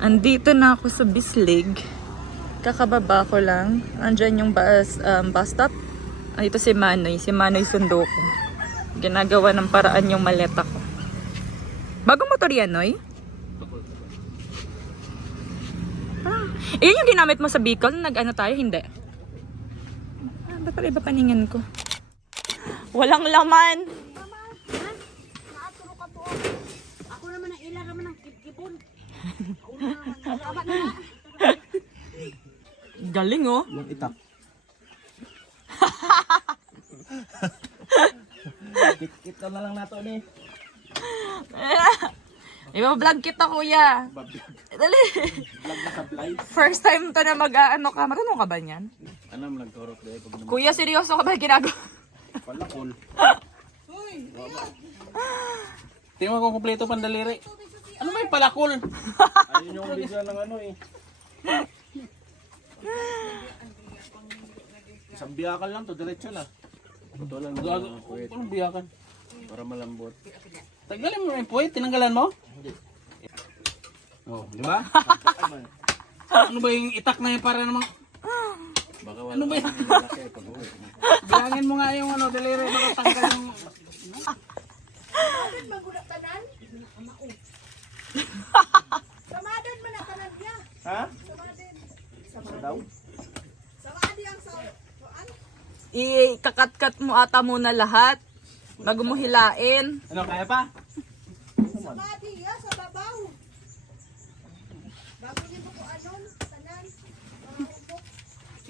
Andito na ako sa Bislig. Kakababa ko lang. Andyan yung bus stop. Andito si Manoy. Si Manoy sundo ko. Ginagawa ng paraan yung maleta ko. Bagong motor yan, Noy? Iyon yung ginamit mo sa Bicol? Nag-ano tayo? Hindi. Ba't pala iba paningin ko? Walang laman. Ako naman ang ilan naman ng kibkibon. Galing oh. Yung itak. Kit na lang nato ni. Iba-vlog kita, kuya. Dali. Vlog na ka-blind. First time to na mag-ano ka. Marunong ka ba niyan? Ano mo nagturok dahil pag Kuya, seryoso ka ba ginagawa? pala cool. Tingnan ko kompleto pandaliri. Ano may palakol? Ayun yung bigla ng ano eh. Isang biyakan lang to, diretso na. Ito lang. Anong biyakan? Para malambot. Tanggalin mo yung puwet, tinanggalan mo? Hindi. Oh, di ba? Ano ba yung itak na yun para namang... Baka wala ano ba yan? Bilangin mo nga yung ano, daliri, baka tanggal yung... Samadan magulat tanan? Samadan man na tanan niya. Ha? Samadan. Sa daw? Samadi ang sa... Ano? I-kakat-kat mo ata muna lahat. Bago mo hilain. Ano, kaya pa? Samadi ya sa babaw. Bago niyo ko anon, tanan.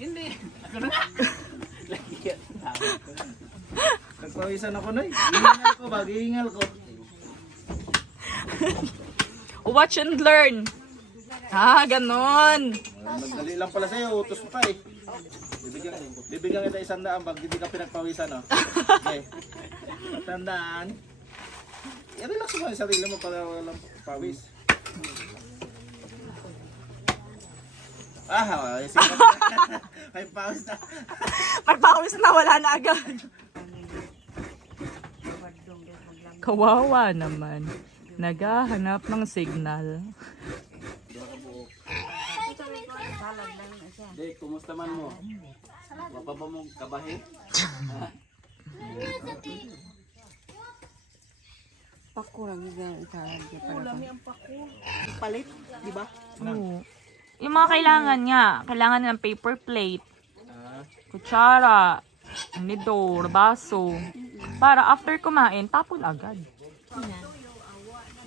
Hindi. Ako na. Nagpawisan ako na eh. Ihingal ko ba? Ihingal ko. Watch and learn. Ah, ganon. Magdali lang pala sa'yo. Utos pa eh. Bibigyan kita 100 pag hindi ka pinagpawisan. Oh. Okay. Tandaan. I-relax mo yung sarili mo para walang pawis. Ay, sige. Ay, pawis na. Pagpawis na, wala na agad. Kawawa naman. Naghahanap ng signal. Dek, kumusta man mo? Wapa ba mo kabahe? Pako lang yung salad niya para pa. Ang pako. Palit, di ba? Oo. Yung mga kailangan nga. Kailangan ng paper plate, kutsara, nidor, baso. Para after kumain, tapon agad.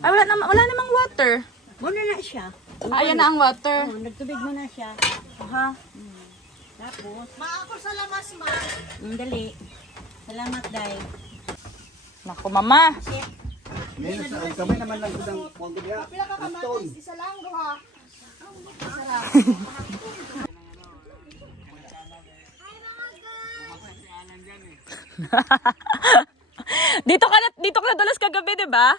Ay, wala namang water. Muna na siya. Ayan na ang water. Oh, nagtubig mo na siya. Aha. Tapos, maako sa lamas, ma. Dali. Salamat, Day. Naku, mama. Kami naman lang ng pondo niya. Pila ka kamatis, isa lang do ha. Dito ka na dalas kagabi, 'di ba?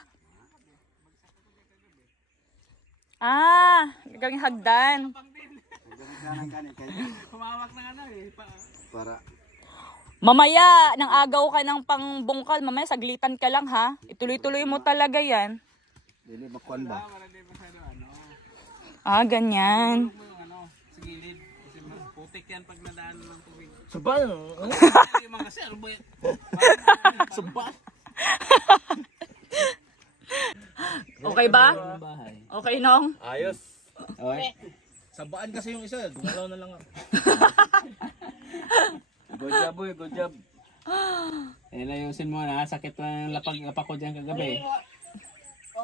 Ah, gagawing hagdan. Humawak na ano eh. Para. Mamaya, nang agaw ka ng pangbungkal, mamaya saglitan ka lang ha. Ituloy-tuloy mo talaga yan. Dili makuan ba? Ah, ganyan. Ano, sa gilid. Kasi putik yan pag nadaan ng tubig. Sabay. Kasi ano ba yan? Sabay. Okay ba? Okay, Nong? Ayos. Okay. Sabaan kasi yung isa. Gumalaw na lang ako. Good job boy, good job. Ayun, ayusin mo na. Sakit na yung lapag ko dyan kagabi.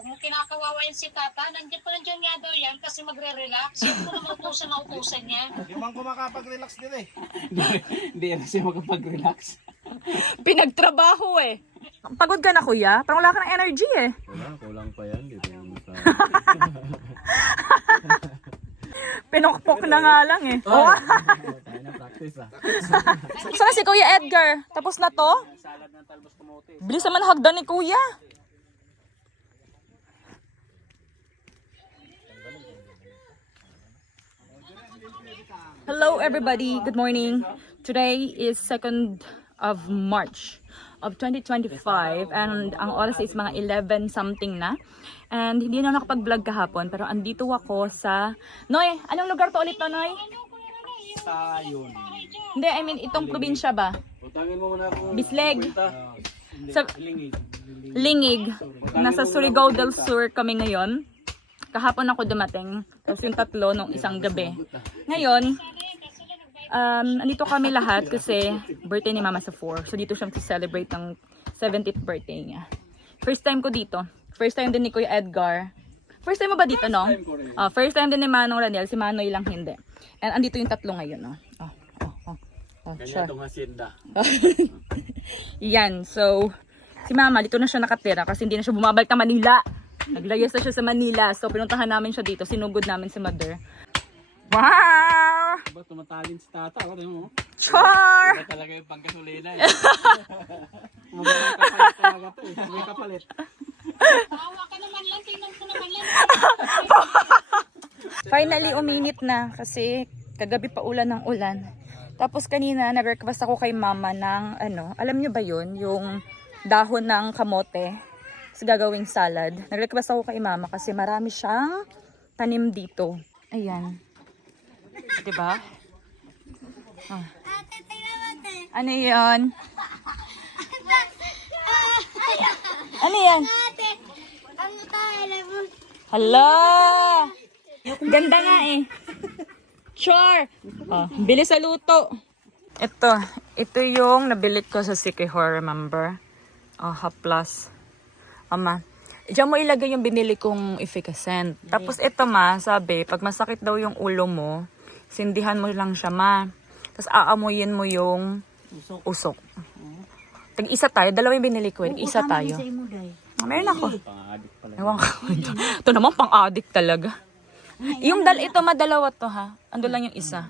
Huwag mo kinakawawa yan si Tata. Nandiyan nga daw yan kasi magre-relax. Yung mo naman utusan na utusan niya. Hindi man ko makapag-relax din eh. Hindi na siya makapag-relax. Pinagtrabaho eh. Pagod ka na kuya? Parang wala ka ng energy eh. Wala, kulang pa yan. Dito yung sa... Pinokpok na nga lang eh. Oh. Tayo na practice ah. Saan si Kuya Edgar? Tapos na to? Salad ng talbos kamote. Bilis naman hagdan ni Kuya. Hello everybody, good morning. Today is 2nd of March of 2025 and ang oras is mga 11 something na. And hindi na nakapag-vlog kahapon pero andito ako sa... Noy, anong lugar to ulit to, Noy? Sayon. Hindi, I mean itong probinsya ba? Utangin mo muna ako. Bisleg. Hindi, Sa- lingid. Lingig. Nasa Surigao del Sur kami ngayon. Kahapon ako dumating. Tapos yung tatlo nung isang gabi. Ngayon, andito kami lahat kasi birthday ni Mama sa 4. So dito siya celebrate ng 70th birthday niya. First time ko dito. First time din ni Kuya Edgar. First time mo ba dito, no? First time din ni Manong Raniel. Si Manoy lang hindi. And andito yung tatlo ngayon, no? Kanya itong hacienda. Yan, so si Mama dito na siya nakatira kasi hindi na siya bumabalik na Manila. Naglayas na siya sa Manila. So pinuntahan namin siya dito. Sinugod namin si Mother. Wow! Ba, tumatalin si Tata. Ano mo? Char! Iba talaga yung pangkasulina eh. Magaling kapalit talaga to eh. May kapalit. Tawa ka naman lang. Tingnan ko naman yan. Finally uminit na kasi kagabi pa ulan ng ulan. Tapos kanina nag-request ako kay Mama ng ano, alam niyo ba 'yun, yung dahon ng kamote sa gagawing salad. Nag-request ako kay Mama kasi marami siyang tanim dito. Ayan. 'Di ba? Ah. Ano 'yon? Ano 'yan? Hala! Ganda nga eh. Char! Oh, bilis sa luto. Ito yung nabili ko sa Sikihor, remember? Haplas. Ama, diyan mo ilagay yung binili kong efficacent. Tapos ito ma, sabi, pag masakit daw yung ulo mo, sindihan mo lang siya ma. Tapos aamuyin mo yung usok. Tag-isa tayo, dalawa yung binili ko. Tag-isa tayo. Meron ako. Pang-addict pala. Ewan ko. Ito naman pang-addict talaga. Yung ito madalawa to ha. Ando lang yung isa.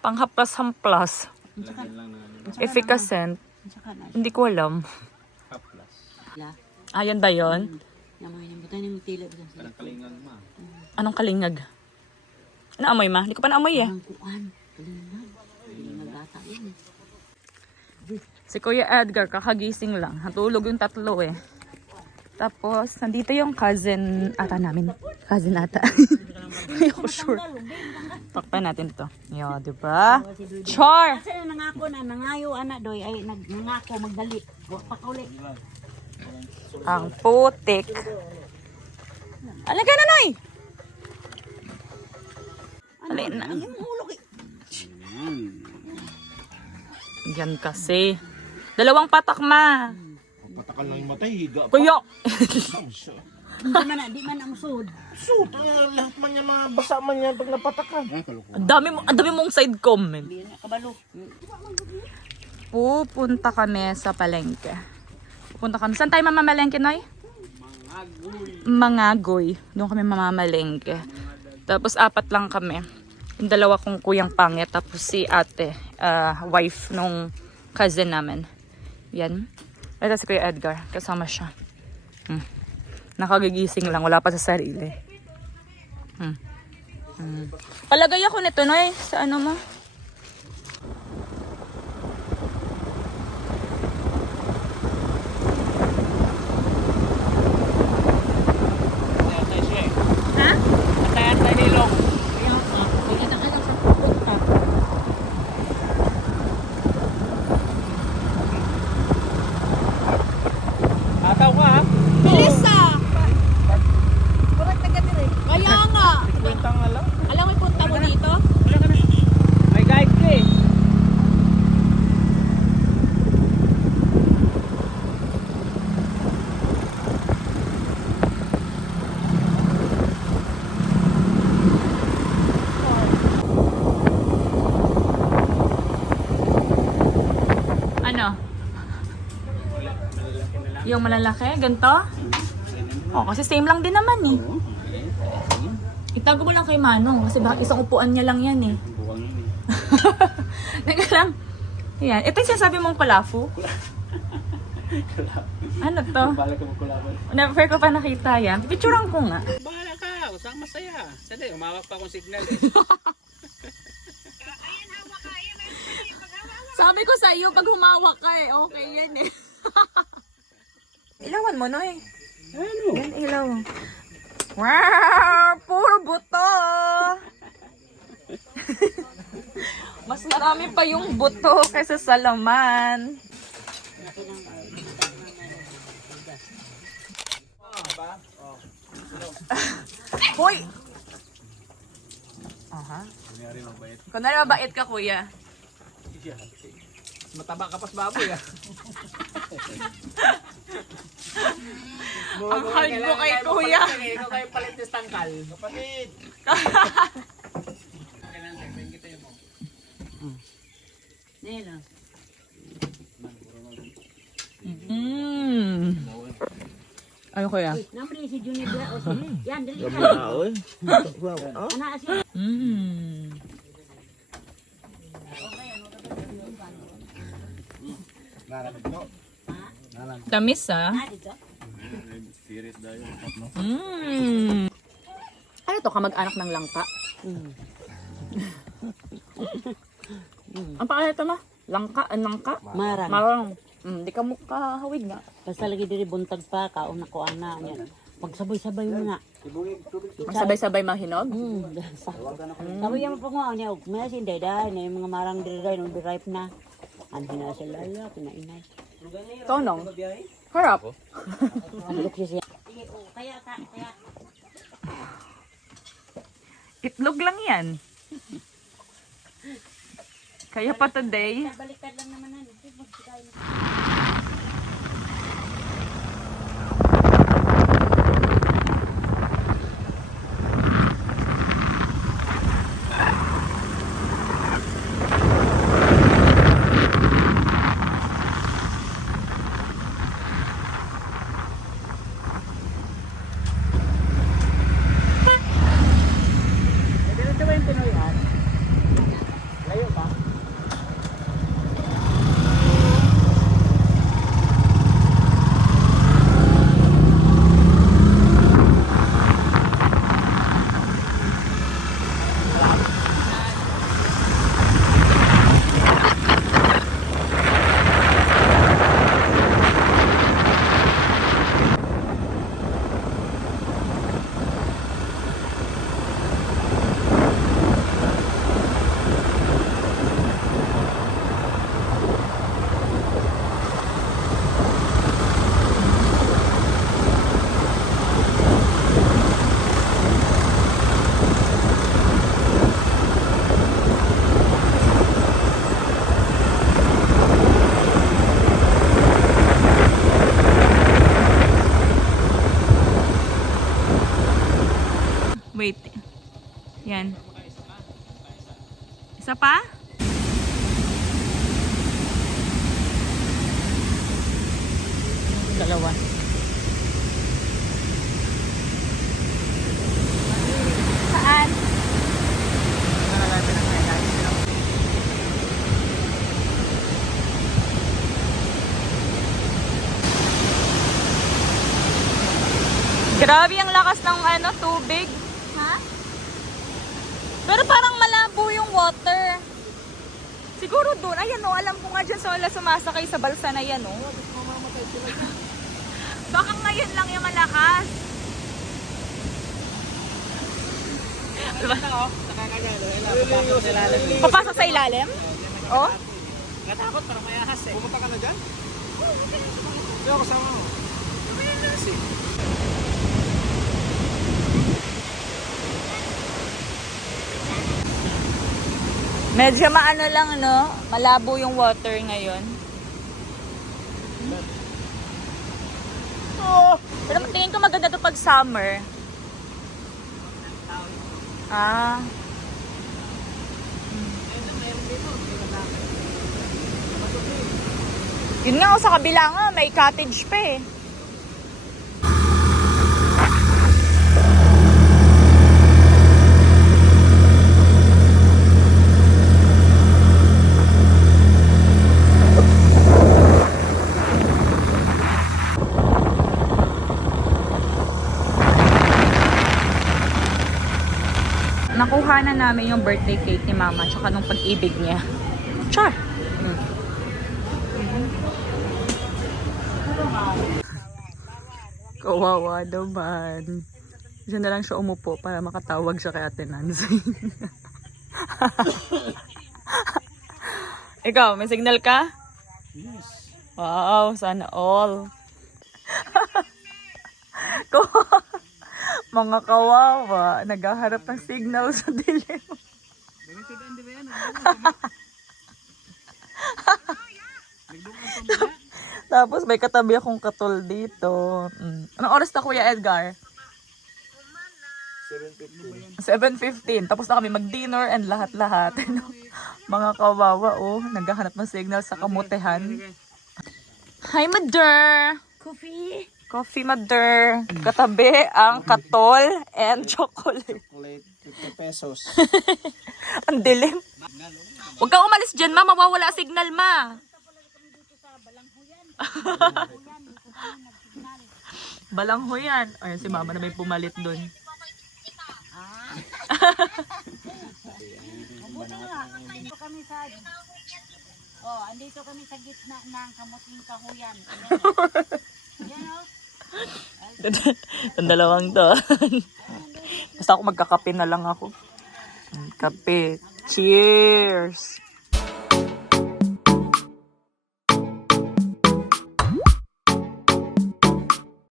Pang-haplas-hamplas. Lagyan lang na Efficacent. Hindi ko alam. haplas. Ayan ba yun? Parang kalingang ma. Anong kalingag? Ano amoy ma? Hindi ko pa naamoy eh. Si Kuya Edgar, kakagising lang. Natulog yung tatlo eh. Tapos, nandito yung cousin ata namin. Cousin ata. Hindi ako sure. Takpan natin to. Yo, diba? Char! Kasi nangako na, nangayo anak doy, ay nangako magdali. Pakuli. Ang putik. Alin ka na, Noy? Alin na. Yan kasi. Dalawang patak ma. Patakan lang yung matay, higa pa. Kuya! Di man ang sud. Shoot, lahat man yan mga basa man yan pag napatakan. Ang dami mong side comment. Di na kabalo. Pupunta kami sa palengke. Saan tayo mamamalengke, Noy? Mangagoy. Doon kami mamamalengke. Tapos 4 lang kami. Yung dalawa kong kuyang pangit. Tapos si ate, wife nung cousin namin. Yan. Ito si Kuya Edgar. Kasama siya. Nakagigising lang. Wala pa sa sarili. Palagay ako nito, Noy. Sa ano mo? Ha? Tayan sa hilong. Ataw ka ha? Bilis ah! Kaya nga! Bentang alam. Alam mo punta mo dito? Ano? Yung malalaki? Ganito? Oh, kasi same lang din naman eh. Oo. Itago mo lang kay Manong kasi baka isang upuan niya lang yan eh. Buwang yun eh. Teka lang. Ayan. Ito yung sinasabi mong kulafu. Ano to? Bala ka magkulaban. Never ko pa nakita yan. Picturean ko nga. Bahala ka. Usang masaya. Sada, umawak pa akong signal eh. Sabi ko sa iyo, pag humawak ka eh, okay yan eh. Ilawan mo, Noy. Ano? Yan, ilaw. Wow! Puro buto! Mas marami pa yung buto kaysa sa laman. Hoy! Aha. Kunwari mabait ka, kuya. Mataba ka pas baboy ah. Ang hard mo kay kuya. Ikaw kayo palit ng tangkal. Kapatid. Nila. Ano kuya? Namri si Junior Bra o si. Yan, dali ka. Oy. Ana si. Tamis ah. Dito. Ano to, kamag-anak ng langka? Ang pangalan ito ma? Langka? Langka? Marang. Marang. Di ka mukha hawig nga. Basta lagi diri buntag pa kaon na ko ana niya. Magsabay-sabay mo na. Ang sabay-sabay mahinog? Sabi mo pa nga niya, may sin dayday na yung mga marang dayday nung derive na. Ano na sila ala pinainay. Tonong. Harap. Ano siya siya. Sige, kaya. Itlog lang yan. Kaya pa today. Baliktad lang naman ano. Wait. Yan. Isa pa? Dalawa. Saan? Grabe ang lakas ng tubig. Ha? Pero parang malabo yung water. Siguro doon. Ayan o, alam ko nga dyan sa wala sumasakay sa balsa na yan o. Baka ngayon lang yung malakas. Papasok sa ilalim? Oh? Natakot para may ahas eh. Pumunta ka na dyan? Oo, okay. Hindi ako kasama mo. May ahas eh. Medyo maano lang, no? Malabo yung water ngayon. Pero tingin ko maganda to pag summer. Ah. Yun nga, sa kabila nga, may cottage pa eh. Nakuha na namin yung birthday cake ni Mama tsaka nung pag-ibig niya. Char! Kawawa daw man. Diyan na lang siya umupo para makatawag siya kay Ate Nancy. Ikaw, may signal ka? Yes. Wow, sana all. Mga kawawa, naghaharap ng signal sa dilim. Tapos may katabi akong katol dito. Anong oras na Kuya Edgar? 7:15. Tapos na kami mag-dinner and lahat-lahat. Mga kawawa, oh. Naghahanap ng signal sa kamutehan. Hi, Mother! Coffee. Coffee, Mother. Katabi ang katol and chocolate. Chocolate, 50 pesos. Ang dilim. Huwag kang umalis dyan, ma. Mawawala signal, ma. Balangho yan. Ayun, si Mama na may pumalit dun. Andito kami sa andito kami sa gitna ng kamuting kahuyan. Yan oh. Ang dalawang to. Basta ako magkakape na lang ako. Kape. Cheers!